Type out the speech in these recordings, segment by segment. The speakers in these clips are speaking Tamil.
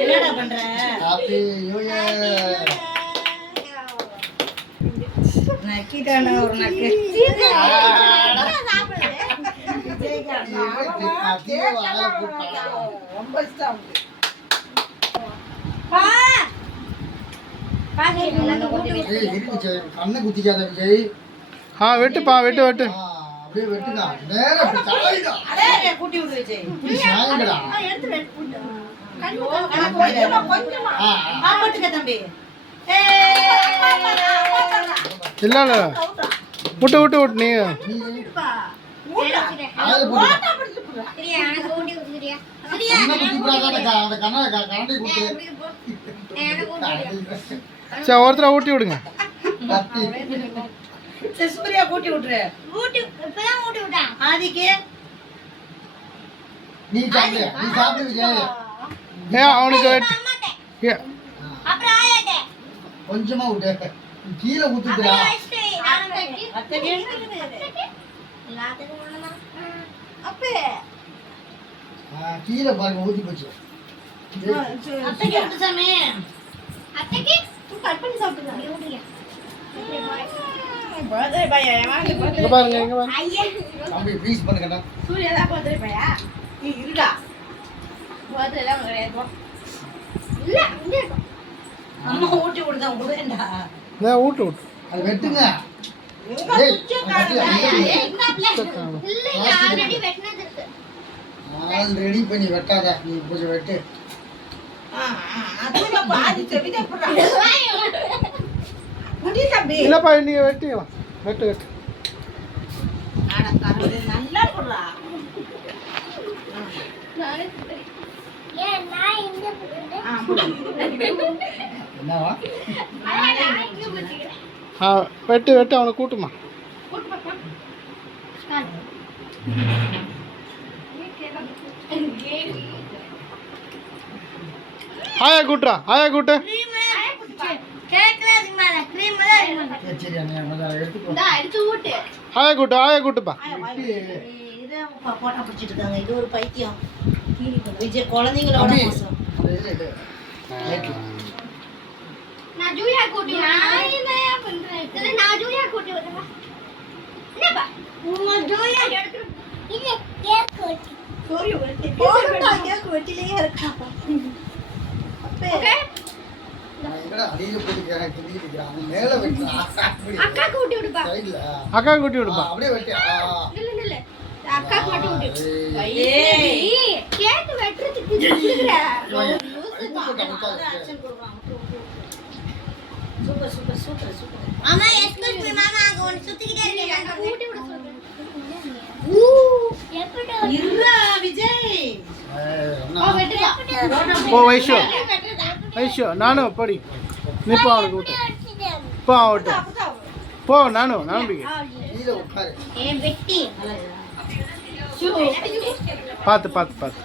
என்னடா பண்ற? Happy new year. நக்கிட்டான ஒரு நக்கு. ரொம்ப இஷ்டம். கண்ணை குத்திக்காத விஜய். வெட்டுப்பா வெட்டு வெட்டு. அப்படியே வெட்டுடா. நேரா சாய்டா. அடே கூட்டி விடு விஜய். சாய்டா. எடுத்து வெட்டு புட்டு. கொஞ்சமா. போட்டுக்க தம்பி. இல்ல இல்ல. விட்டு விட்டு விட்டு நீ. சரி ஒருத்தர ஊட்டி விடுங்க. சூர்யா கூட்டி விட்டுரு. இப்பதான் ஊட்டி விட்டான். ஆதிக்கு நீ சாப்பிடு விஜய். அவனுக்கு வெட்டு. கொஞ்சமா விட்டு கீழே ஊத்துடா. கீழே பாருங்க ஊத்தி போச்சு. பாருங்க இங்க பாருங்க. தம்பி ப்ளீஸ் பண்ணுங்கடா. சூர்யா தான் பர்த்டே பையா. நீ இருடா. பர்த்டே எல்லாம் கிடையாது. இல்ல இங்க அம்மா ஊட்டி விடுதா உடேண்டா. நான் ஊட்டு ஊட்டு. அது வெட்டுங்க. ஆல்ரெடி பண்ணி வெட்டாத. நீ கொஞ்சம் வெட்டு. அதுல பாதி செவிதே போடா. முடி தம்பி. இல்லப்பா நீங்க வெட்டிக்கலாம். வெட்டு வெட்டு. அட கரவே நல்லா போடுறா. நான் இங்க போடுறேன். என்னவா? வெட்டு வெட்டு அவனை கூட்டுமா. ஆயா கூட்டுறா. ஆயா கூட்டு. ஆயா கூட்டு. ஆயா கூட்டுப்பா. போட்டா பிடிச்சிட்டு இருக்காங்க. இது ஒரு பைத்தியம். விஜய் குழந்தைங்களோட மோசம். நான் ஜூயா கூட்டி நான் என்ன பண்றேன்? நான் ஜூயா கூட்டி வரேன். என்னப்பா? உங்க ஜூயா எடுத்து இல்ல கேக் கூட்டி. சோரி வெட்டி. போடா கேக் வெட்டிலே இருக்கா. அப்பே நான் எங்கடா அடியில போய் கிண்டிட்டு இருக்கேன். அவன் மேல வெட்டா. அக்கா கூட்டி விடுப்பா. சைடுல. அக்கா கூட்டி விடுப்பா. அப்படியே வெட்டி. இல்ல இல்ல. அக்கா மட்டும் விடு. ஏய் கேக் வெட்றதுக்கு குடுக்குற. Super super super super. மாமா எக்ஸ்கியூஸ் மீ மாமா அங்க ஒன்னு சுத்திக்கிட்டே இருக்கேன். அங்க ஊட்டி விட சொல்றேன். எப்படா இருடா விஜய். வெட்டுடா. போ வைஷு. வைஷு நானும் படி. நீ போ அவனுக்கு ஊட்டு. போ அவட்டு. போ நானும் பிடி. கீழ உட்காரு. ஏ வெட்டி. பாத்து பாத்து பாத்து.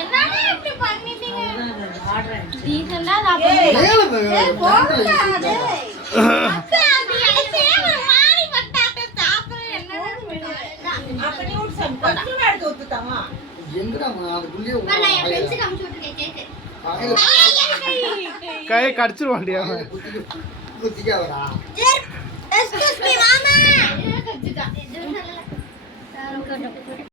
என்னடா இப்படி பண்ணிட்டீங்க? ஆடுறேன். டீசன்டா கை கடிச்சிருவாண்டியா குத்திக்காதடா.